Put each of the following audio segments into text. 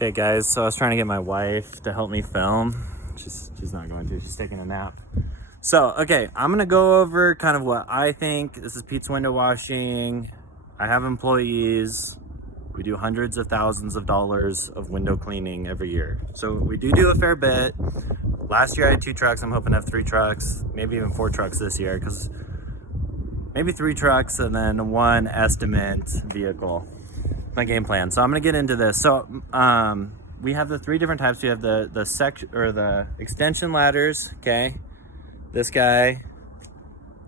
Okay guys, so I was trying to get my wife to help me film. She's not going to, she's taking a nap. So, okay, I'm gonna go over kind of what I think. This is Pete's Window Washing. I have employees. We do hundreds of thousands of dollars of window cleaning every year. So we do a fair bit. Last year I had 2 trucks. I'm hoping to have 3 trucks, maybe even 4 trucks this year, because maybe 3 trucks and then 1 estimate vehicle. My game plan. So I'm gonna get into this. So we have the 3 different types. We have the extension ladders. Okay, this guy,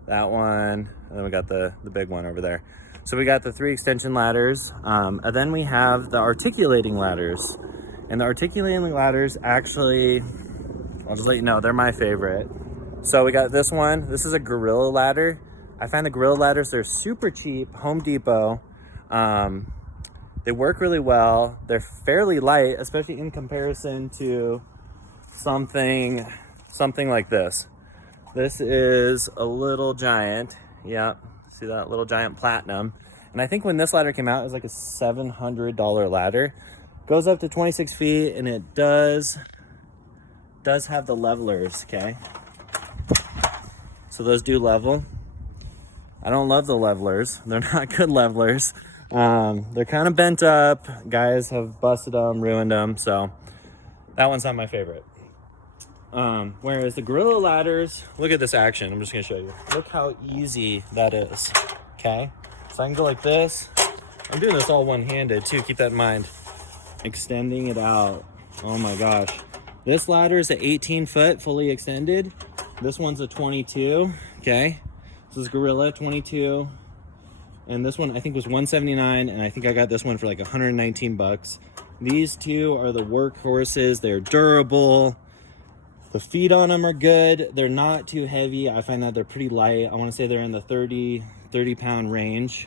that one, and then we got the big one over there. So we got the 3 extension ladders, and then we have the articulating ladders. And the articulating ladders, actually, I'll just let you know, they're my favorite. So we got this one. This is a Gorilla ladder. I find the Gorilla ladders, they're super cheap. Home Depot. They work really well. They're fairly light, especially in comparison to something like this. This is a Little Giant. Yep, see that Little Giant Platinum. And I think when this ladder came out, it was like a $700 ladder. Goes up to 26 feet, and it does have the levelers, okay? So those do level. I don't love the levelers. They're not good levelers. They're kind of bent up. Guys have busted them, ruined them. So that one's not my favorite. Whereas the Gorilla ladders, look at this action. I'm just gonna show you. Look how easy that is. Okay, so I can go like this. I'm doing this all one-handed too. Keep that in mind. Extending it out. Oh my gosh. This ladder is an 18 foot fully extended. This one's a 22. Okay, this is Gorilla 22. And this one I think was $179, and I think I got this one for like 119 bucks. These 2 are the workhorses. They're durable. The feet on them are good. They're not too heavy. I find that they're pretty light. I want to say they're in the 30 pound range.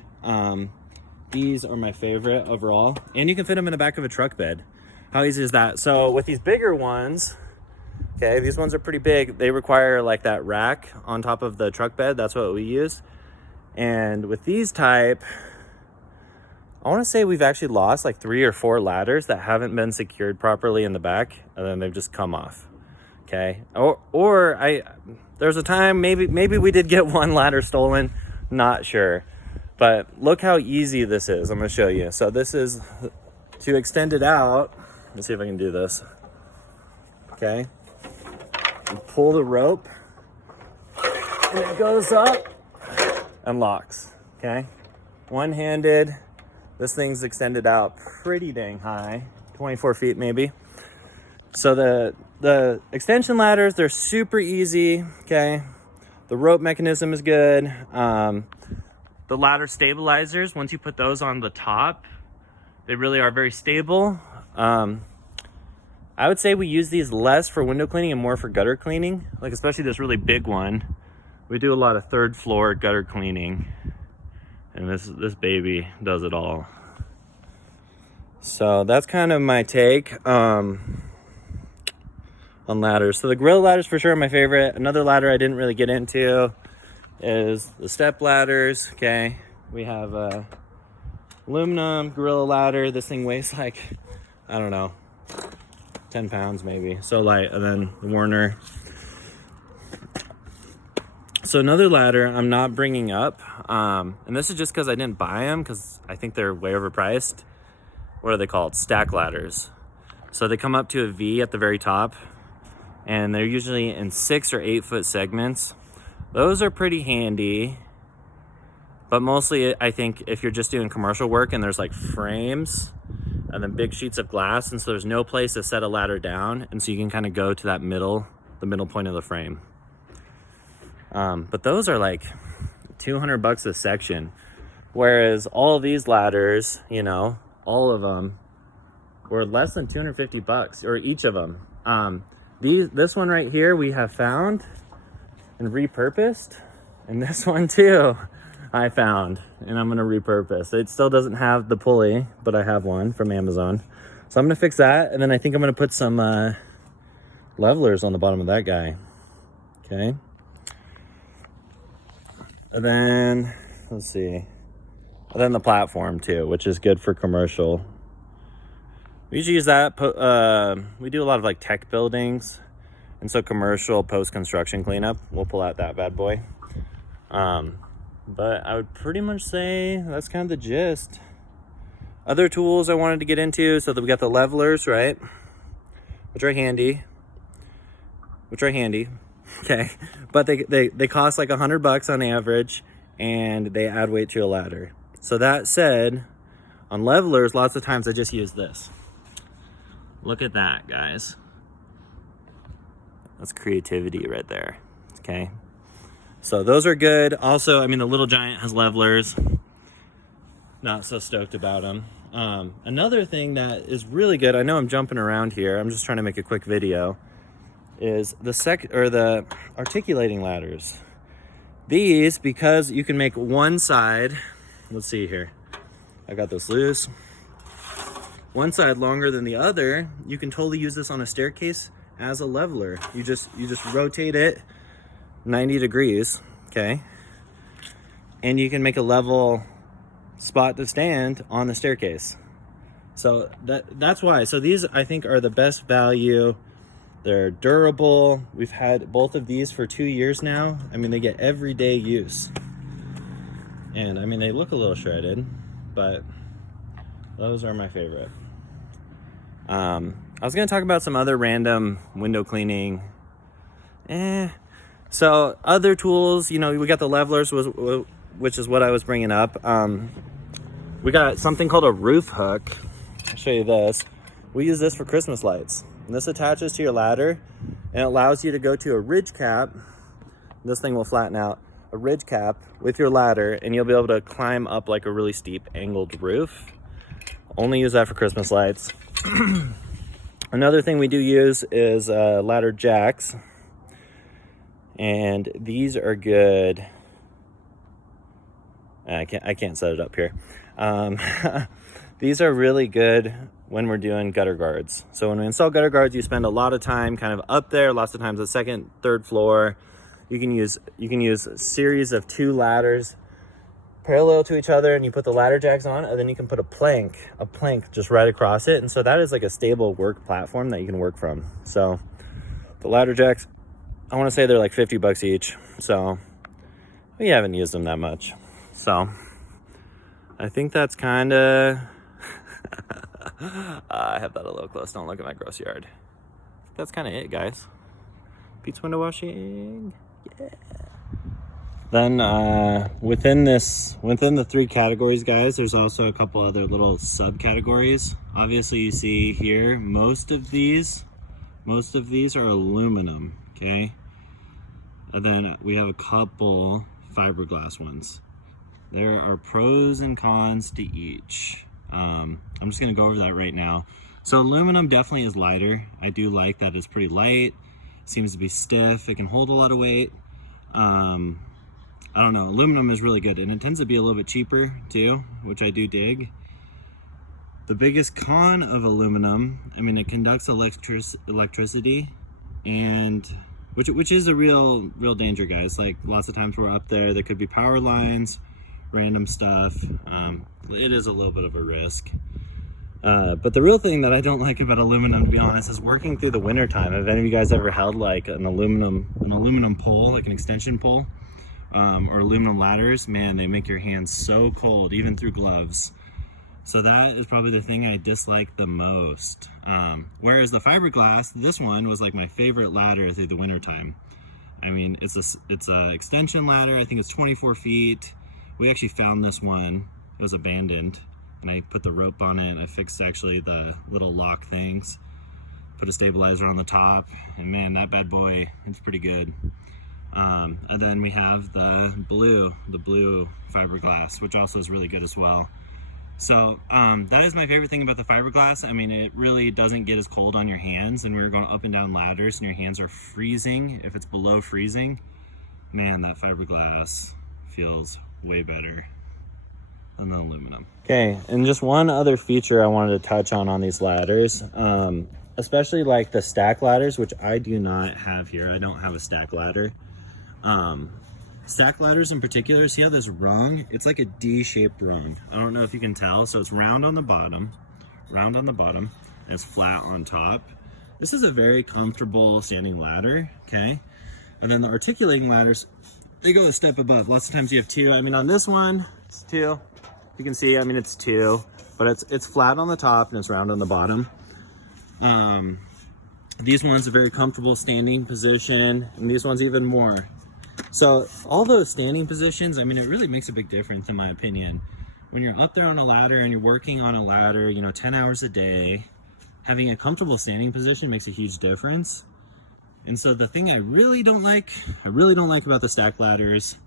These are my favorite overall. And you can fit them in the back of a truck bed. How easy is that? So with these bigger ones, okay, these ones are pretty big. They require like that rack on top of the truck bed. That's what we use. And with these type, I want to say we've actually lost like 3 or 4 ladders that haven't been secured properly in the back, and then they've just come off. Okay, or there's a time maybe we did get 1 ladder stolen, not sure. But look how easy this is. I'm going to show you. So this is to extend it out. Let's see if I can do this. Okay, you pull the rope and it goes up and locks. Okay, one-handed. This thing's extended out pretty dang high, 24 feet maybe. So the extension ladders, they're super easy. Okay, the rope mechanism is good. The ladder stabilizers, once you put those on the top, they really are very stable. I would say we use these less for window cleaning and more for gutter cleaning, like especially this really big one. We do a lot of 3rd floor gutter cleaning, and this baby does it all. So that's kind of my take on ladders. So the Gorilla ladders for sure are my favorite. Another ladder I didn't really get into is the step ladders. Okay, we have a aluminum Gorilla ladder. This thing weighs like, I don't know, 10 pounds maybe, so light. And then the Warner. So another ladder I'm not bringing up, and this is just because I didn't buy them because I think they're way overpriced. What are they called? Stack ladders. So they come up to a V at the very top, and they're usually in 6 or 8 foot segments. Those are pretty handy, but mostly I think if you're just doing commercial work and there's like frames and then big sheets of glass, and so there's no place to set a ladder down, and so you can kind of go to that the middle point of the frame. But those are like 200 bucks a section, whereas all of these ladders, you know, all of them were less than 250 bucks, or each of them. This one right here we have found and repurposed, and this one too I found and I'm gonna repurpose. It still doesn't have the pulley, but I have one from Amazon, so I'm gonna fix that, and then I think I'm gonna put some levelers on the bottom of that guy. Okay, and then let's see, and then the platform too, which is good for commercial. We usually use that. We do a lot of like tech buildings, and so commercial post-construction cleanup, we'll pull out that bad boy. But I would pretty much say that's kind of the gist. Other tools I wanted to get into, so that we got the levelers, right? Which are handy. Okay, but they cost like $100 on average, and they add weight to your ladder. So that said, on levelers, lots of times I just use this. Look at that, guys. That's creativity right there. Okay, so those are good. Also, I mean, the Little Giant has levelers. Not so stoked about them. Another thing that is really good, I know I'm jumping around here, I'm just trying to make a quick video, is the articulating ladders. These, because you can make one side, let's see here, I got this loose, one side longer than the other, you can totally use this on a staircase as a leveler. You just rotate it 90 degrees, okay? And you can make a level spot to stand on the staircase. So that's why. So these, I think, are the best value. They're durable. We've had both of these for 2 years now. I mean, they get everyday use. And I mean, they look a little shredded, but those are my favorite. I was gonna talk about some other random window cleaning. So other tools, you know, we got the levelers, which is what I was bringing up. We got something called a roof hook. I'll show you this. We use this for Christmas lights. And this attaches to your ladder and allows you to go to a ridge cap. This thing will flatten out, a ridge cap with your ladder, and you'll be able to climb up like a really steep angled roof. Only use that for Christmas lights. Another thing we do use is ladder jacks. And these are good. I can't set it up here. These are really good when we're doing gutter guards. So when we install gutter guards, you spend a lot of time kind of up there, lots of times the second, third floor. You can use a series of 2 ladders parallel to each other, and you put the ladder jacks on, and then you can put a plank just right across it. And so that is like a stable work platform that you can work from. So the ladder jacks, I want to say they're like $50 each. So we haven't used them that much. So I think that's kind of, I have that a little close. Don't look at my gross yard. That's kind of it, guys. Pete's window washing. Yeah. Then within the 3 categories, guys, there's also a couple other little subcategories. Obviously, you see here, most of these are aluminum, okay? And then we have a couple fiberglass ones. There are pros and cons to each. I'm just gonna go over that right now. So aluminum definitely is lighter. I do like that it's pretty light. Seems to be stiff. It can hold a lot of weight. I don't know, aluminum is really good, and it tends to be a little bit cheaper too, which I do dig. The biggest con of aluminum, I mean, it conducts electricity, and which is a real danger, guys. Like lots of times we're up there could be power lines, random stuff. It is a little bit of a risk. But the real thing that I don't like about aluminum, to be honest, is working through the winter time. Have any of you guys ever held like an aluminum pole, like an extension pole, or aluminum ladders? Man, they make your hands so cold, even through gloves. So that is probably the thing I dislike the most. Whereas the fiberglass, this one was like my favorite ladder through the winter time. I mean, it's a extension ladder. I think it's 24 feet. We actually found this one. It was abandoned, and I put the rope on it, and I fixed actually the little lock things, put a stabilizer on the top, and man, that bad boy, it's pretty good. And then we have the blue fiberglass, which also is really good as well. So that is my favorite thing about the fiberglass. I mean, it really doesn't get as cold on your hands, and we were going up and down ladders and your hands are freezing. If it's below freezing, man, that fiberglass feels way better than the aluminum. Okay, and just one other feature I wanted to touch on these ladders, especially like the stack ladders, which I do not have here. I don't have a stack ladder. Stack ladders in particular, see how this rung? It's like a D-shaped rung. I don't know if you can tell. So it's round on the bottom, and it's flat on top. This is a very comfortable standing ladder, okay? And then the articulating ladders, they go a step above. Lots of times you have two. I mean, on this one, it's two. You can see, I mean, it's two, but it's flat on the top and it's round on the bottom. These ones are very comfortable standing position, and these ones even more. So all those standing positions, I mean, it really makes a big difference in my opinion. When you're up there on a ladder and you're working on a ladder, you know, 10 hours a day, having a comfortable standing position makes a huge difference. And so the thing I really don't like about the stack ladders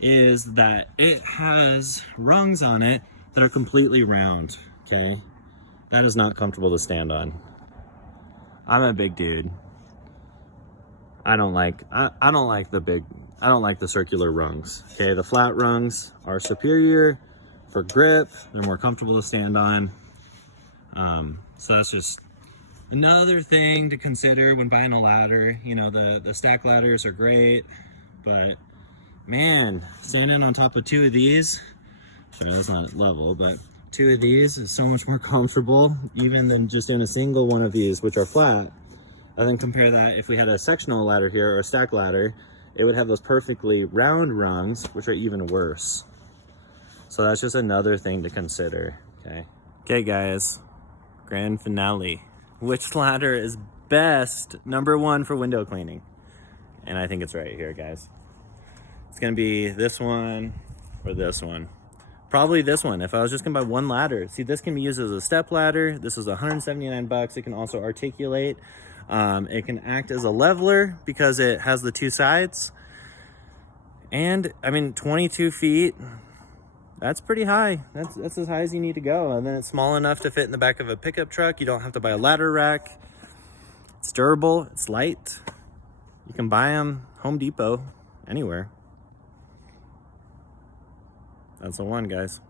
is that it has rungs on it that are completely round, okay? That is not comfortable to stand on. I'm a big dude. I don't like the circular rungs. Okay, the flat rungs are superior for grip. They're more comfortable to stand on. So that's just another thing to consider when buying a ladder. You know, the stack ladders are great, but man, standing on top of two of these, sorry, that's not level, but two of these is so much more comfortable even than just doing a single one of these, which are flat. And then compare that if we had a sectional ladder here or a stack ladder, it would have those perfectly round rungs, which are even worse. So that's just another thing to consider, okay? Okay guys, grand finale. Which ladder is best, number one for window cleaning? And I think it's right here, guys. It's gonna be this one or this one. Probably this one if I was just gonna buy one ladder. See, this can be used as a step ladder. This is 179 bucks. It can also articulate. It can act as a leveler because it has the two sides. And I mean, 22 feet, that's pretty high. That's as high as you need to go. And then it's small enough to fit in the back of a pickup truck. You don't have to buy a ladder rack. It's durable, it's light. You can buy them Home Depot, anywhere. That's the one, guys.